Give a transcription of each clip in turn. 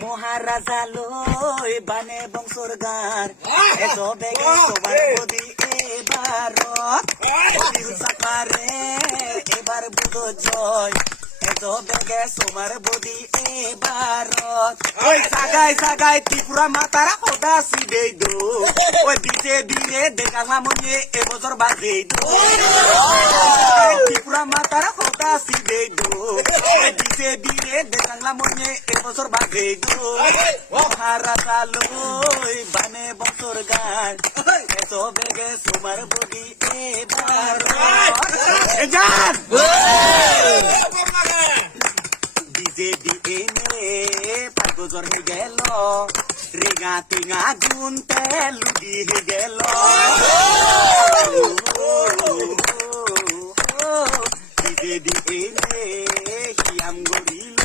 মহারাজা লই বানে বংশর গান এত বেগে সবার বদি এবারত সাপারে এবার বুধ জয় এত বেগে সবার বদি এবারত ওই সাগাই সাগাই ত্রিপুরা মাতারা খোদা সিদেই দো ওই দিতে দিনে দেখালাম মনে এবছর বাজেই দো ত্রিপুরা মাতারা খোদা সিদেই দো ওই দিতে দিনে দেখালাম মনে এবছর বাজেই দো মহারাজা লই বানে বংশর গান এত বেগে সবার বদি এবারত জান বিজেপি এনে 5 বছর হয়ে গেল রেগা টেঙা গুনতে লুডি হয়ে গেল বিজেপি এনে হিয়াম গড়িল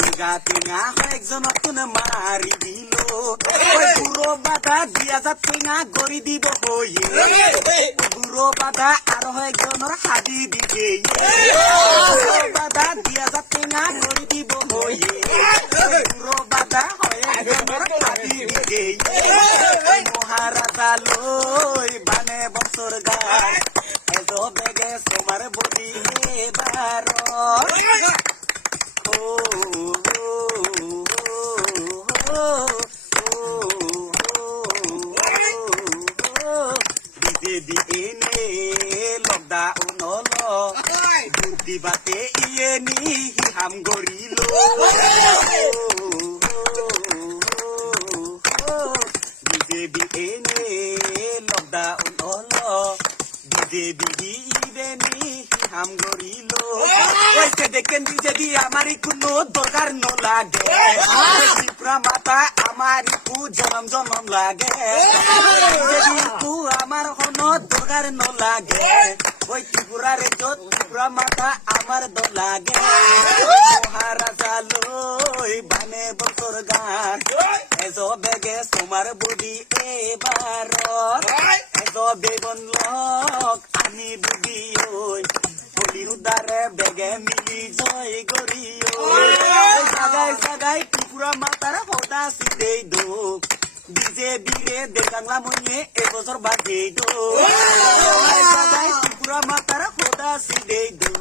রেগা টেঙা একজনক মারি দিল বুড়ো বাধা 2000 টেঙা গড়ি দিব হয়ে বুড়ো বাধা আরো একজনের হাদি দিবে বাধা 2000 টেঙা গড়ি দিব হয়ে বুড়ো বাধা হয় একজনের হাদি দিবে মহারাজা লই বানে বংশর গান এত বেগে তোমার বদি এবার বিজেপি এনে লকডাউন হল বুদ্ধি বাতে ইয়ে নি হাম গড়িল বিজেপি এনে লকডাউন হল বিজেপি ইবে নি হাম গড়িল দেখেন বিজেপি আমারই কোনো দরকার ন লাগে ত্রিপুরা মাতা আমার কু জনম জনম লাগে বিজেপি আমার কোনো দরকার ন লাগে ওই ত্রিপুরার ত্রিপুরা মাতা আমার দ লাগে মহারাজা লই বানে বংশর গান এজ বেগে তোমার বুদ্ধি এবার এজ বেবন লক আমি বুদ্ধি ওই হলিউদারে বেগে মিলি জয় গড়িও সাগাই সাগাই ত্রিপুরা মাতার হদা সিদেই দো বিজেপি রে দেখাংলা মনে এবছর বাজেই দো সাগাই ত্রিপুরা মাতার হদা সিদেই দো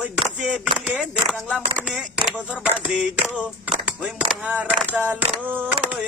ওই বিজেপি রে দেখাংলা মনে এবছর বাজেই দো ওই মহারাজা লই